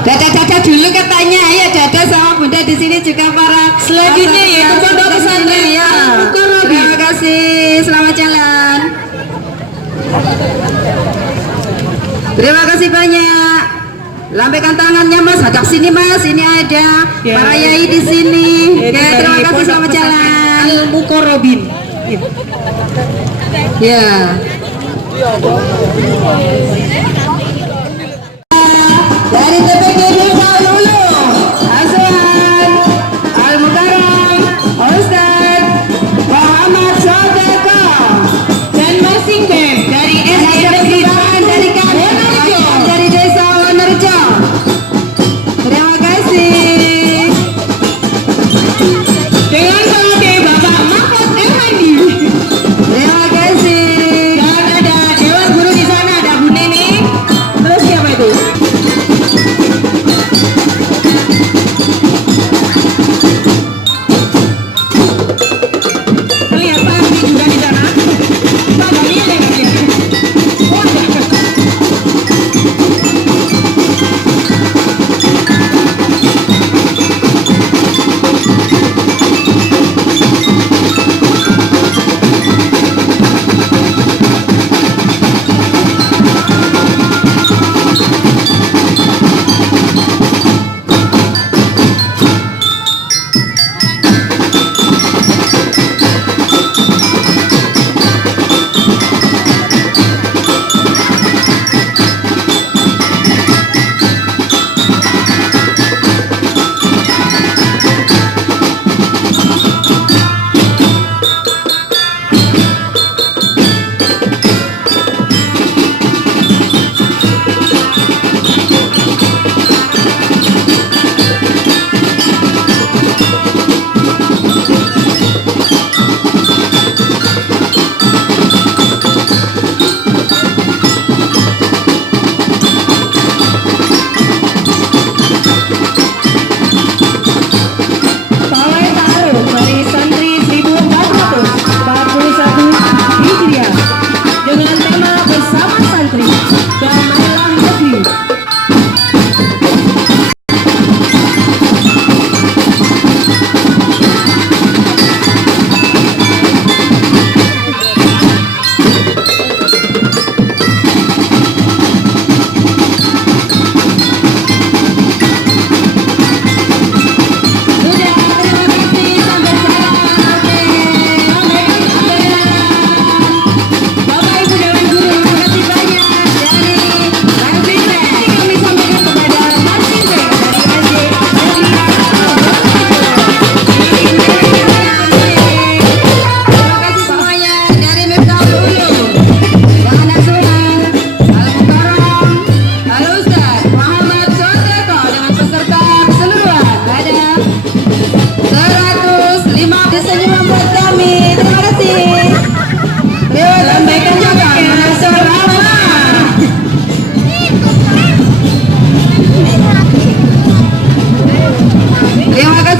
Dada dulu katanya ya, Dada sama Bunda di sini juga para selanjutnya ya pondok pesantren ya. Terima kasih, selamat jalan. Terima kasih banyak. Lambaikan tangannya Mas, hadap sini Mas, ini ada ya. Para yai di sini. Oke, terima kasih, selamat jalan. Al-Muqarrabin. Ya. Dari TPK dulu, Asuhan Al-Mukarram Ustaz Muhammad Sodeko Dan masing dari SD Negeri dari kami dari Desa Wonorejo. Terima kasih. dengan kode Bapak Mahfud M. Hadi. Terima kasih. Dan ada Dewan Guru di sana, ada Bu Neni. Terus siapa itu? Terlihat Pak Andi juga di sana. Pak Daniel yang ada. Oh, ada.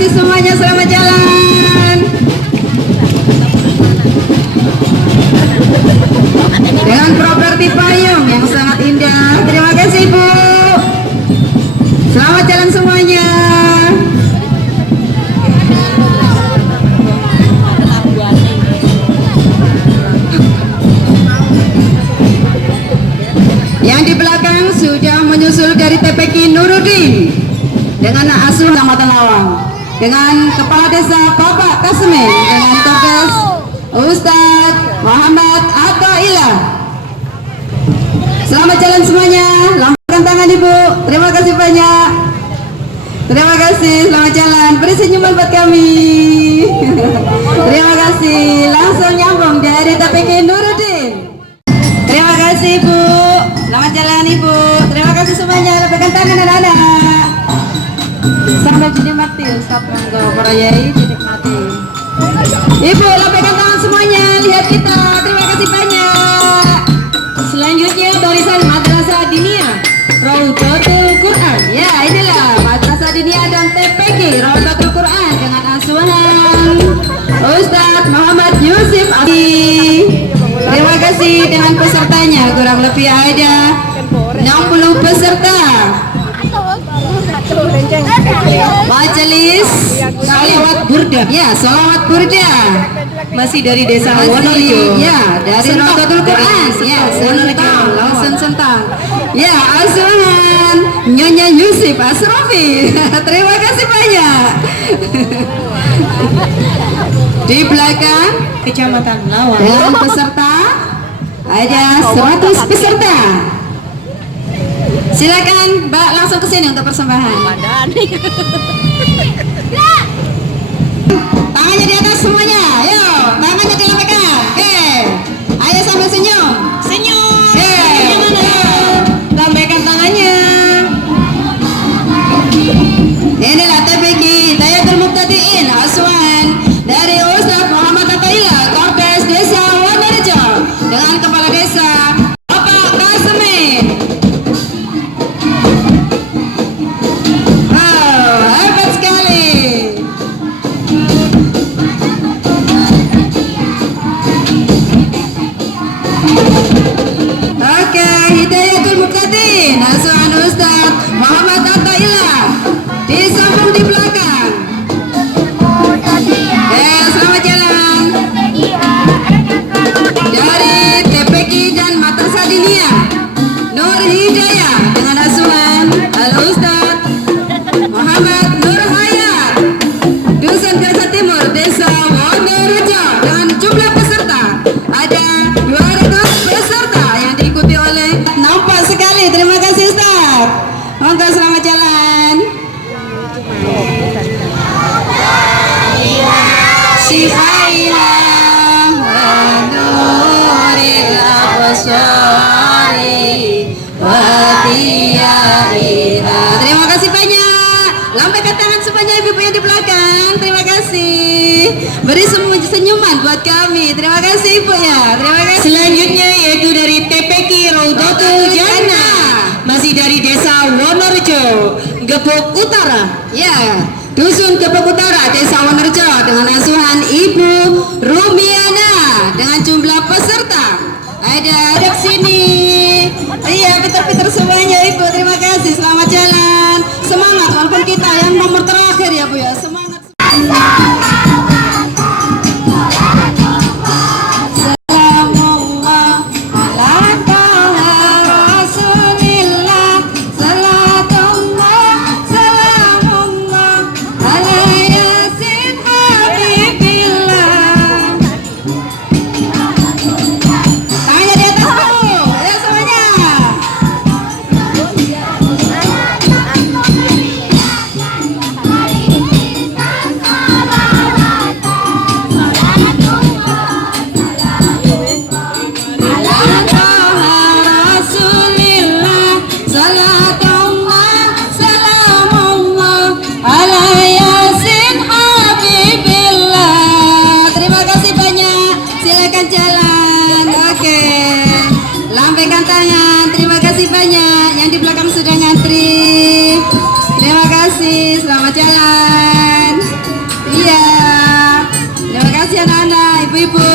Semuanya selamat jalan. Dengan properti payung yang sangat indah. Terima kasih Bu. Selamat jalan semuanya. Yang di belakang sudah menyusul dari TPK Nuruddin dengan asuh Kecamatan Lawang, dengan Kepala Desa Bapak Kasmin, dengan Tugas Ustadz Muhammad Athaillah. Selamat jalan semuanya. Lambaikan tangan Ibu. Terima kasih banyak. Terima kasih. Selamat jalan. Beri senyuman buat kami. Terima kasih. Langsung nyambung dari TPK Nuruddin. Terima kasih Ibu. Selamat jalan Ibu. Terima kasih semuanya. Lambaikan tangan anak-anak. Sampai dinikmati Ustaz, monggo para yai dinikmati. Ibu, lambaikan tangan semuanya, lihat kita. Terima kasih banyak. Selanjutnya barisan Madrasah Diniyah Raudhatul Quran. Ya, inilah Madrasah Diniyah dan TPK Raudhatul Quran dengan asuhan Ustaz Muhammad Yusuf Abi. Terima kasih dengan pesertanya, kurang lebih ada 60 peserta. Majelis Salawat Burda. ya Salawat Burda Masih dari Desa masih Wonorejo. ya dari Sentang. Rodotul Quran Dari ya Wonorejo. Sentang Lawson Sentang ya asuhan Nyonya Yusuf Asrofi terima kasih banyak. Di belakang Kecamatan Lawang. dan peserta ada 100 peserta. Silakan Mbak langsung ke sini untuk persembahan. Tangannya di atas semuanya. Ayo, tangannya dilambaikan. Oke. Ayo sambil senyum. Senyum. Oke. Lambaikan tangannya. Inilah TPQ Tayatul Muqtadiin Aswan dari Ustaz Muhammad Ataila Korpes Desa Wonorejo dengan Kepala Desa Bapak Kasmin. Wow, hebat sekali. Oke, Hidayatul Muqtadin Aswan Ustaz Muhammad Ataila disambung di belakang. Selamat jalan dari TPQ dan Madrasah Diniyah Nur Hidayah dengan asuhan Al Ustaz Muhammad Nur Hayat Dusun Desa Timur Desa Wonorejo dengan jumlah peserta ada 200 peserta yang diikuti oleh nampak sekali. Terima kasih Ustaz. Monggo selamat jalan. Sifaila Nuril Absari Watiyaila. Terima kasih banyak. Lambaikan tangan semuanya ibu-ibu yang di belakang. Terima kasih. Beri senyuman buat kami. Terima kasih ibu ya. Terima kasih. Selanjutnya yaitu dari TPQ Raudatul Jannah. Masih dari Desa Wonorejo, Gebuk Utara. Ya, Dusun Gebuk Utara, Desa Wonorejo dengan asuhan Ibu Rumiana dengan jumlah peserta ada sini. Iya, pinter-pinter semuanya Ibu. Terima kasih. Selamat jalan. Semangat walaupun kita yang nomor terakhir ya Bu ya. Semangat. Salamullah ala taha Rasulillah. Salatullah salamullah ala yasin habibillah. Tangannya di atas dulu. Ayo semuanya. Terima kasih banyak. Silakan jalan. Oke. Lambaikan tangan. Terima kasih banyak. Yang di belakang sudah ngantri. Terima kasih. Selamat jalan. Iya. Terima kasih anak-anak, ibu-ibu.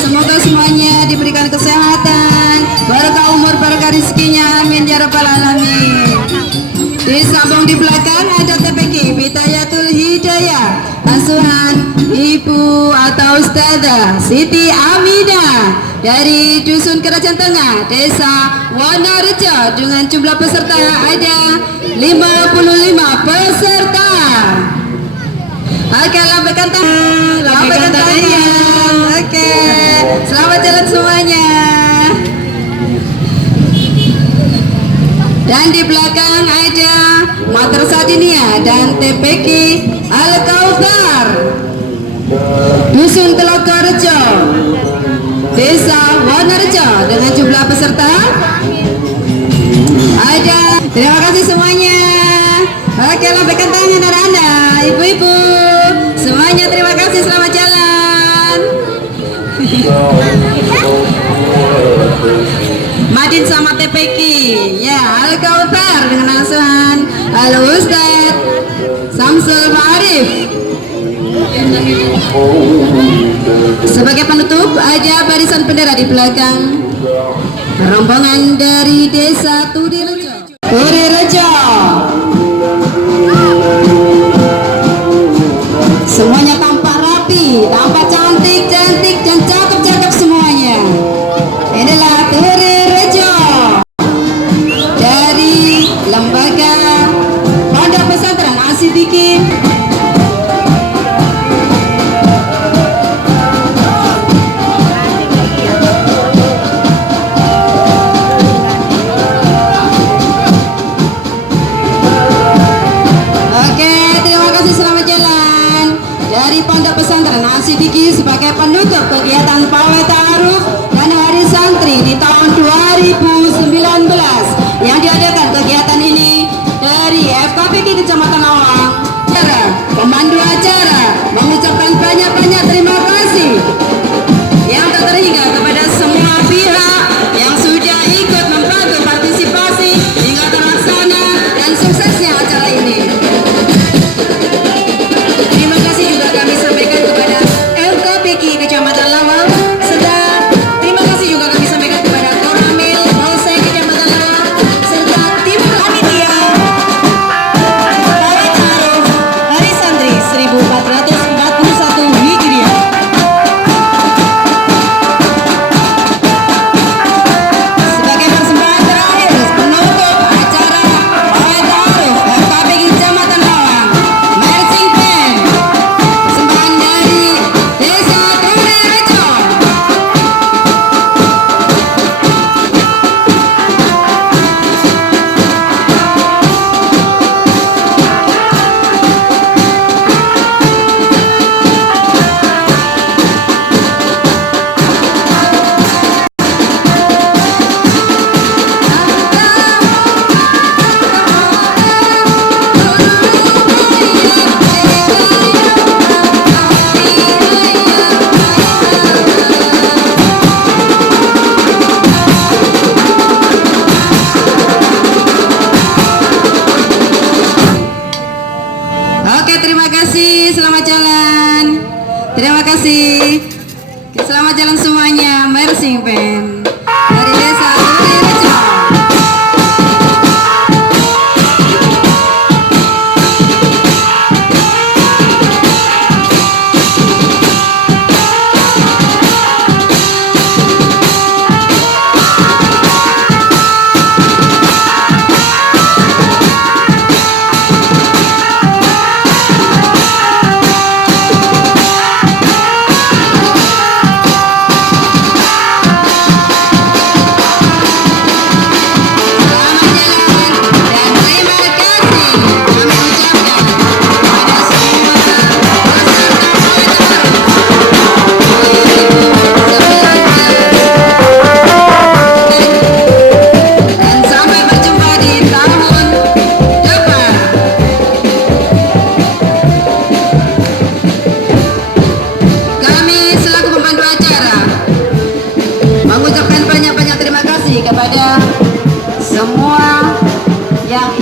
Semoga semuanya diberikan kesehatan, barokah umur, barokah rezekinya. Amin ya rabbal alamin. Disambung di belakang ada TPQ Bidayatul Hidayah asuhan Ibu atau Ustazah Siti Amida dari Dusun Kerajaan Tengah Desa Wonorejo dengan jumlah peserta ada 55 peserta. Oke, lambaikan tangan. Lambaikan tangan. Oke, selamat jalan semuanya. Dan di belakang ada Madrasah Diniyah dan TPQ Al Kautsar Dusun Telogorejo Desa Wonorejo dengan jumlah peserta ada. Terima kasih semuanya. Oke, lambaikan tangan anak-anak, ibu-ibu semuanya. Terima kasih. Selamat jalan. Madin sama TPQ ya Al Kautsar dengan asuhan Al Ustaz Samsul Ma'arif. Sebagai penutup ada barisan bendera di belakang rombongan dari Desa Tudirejo. kasih. Selamat jalan semuanya. Merci Pen dari Desa Turirejo. Mengucapkan banyak-banyak terima kasih kepada semua yang